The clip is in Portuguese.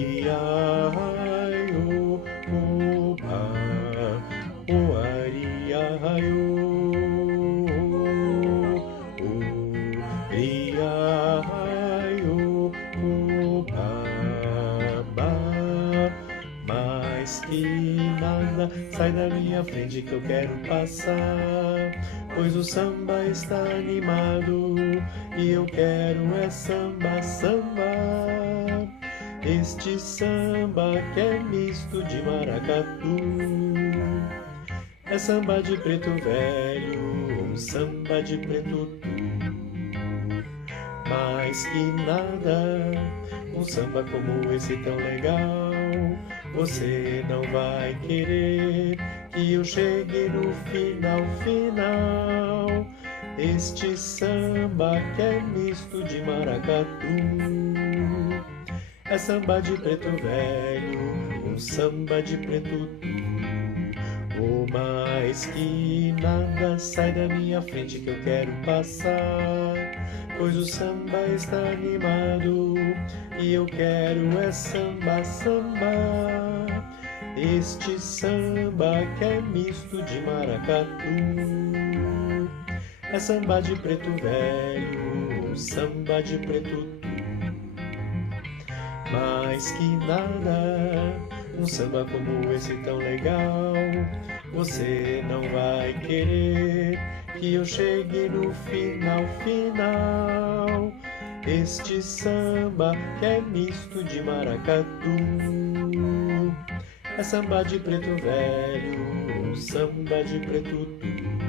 Ri-a-i-o, o-a, o-a-ri-a-i-o, o-ri-a-i-o, o-a-ba. Mais que nada, sai da minha frente que eu quero passar, pois o samba está animado e eu quero é samba, samba. Este samba que é misto de maracatu, é samba de preto velho, um samba de preto tu. Mais que nada, um samba como esse tão legal, você não vai querer que eu chegue no final, final. Este samba que é misto de maracatu, é samba de preto velho, um samba de preto tu. O mais que nada, sai da minha frente que eu quero passar, pois o samba está animado e eu quero é samba, samba. Este samba que é misto de maracatu, é samba de preto velho, um samba de preto tu. Mais que nada, um samba como esse tão legal, você não vai querer que eu chegue no final, final. Este samba que é misto de maracatu, é samba de preto velho, um samba de preto tu.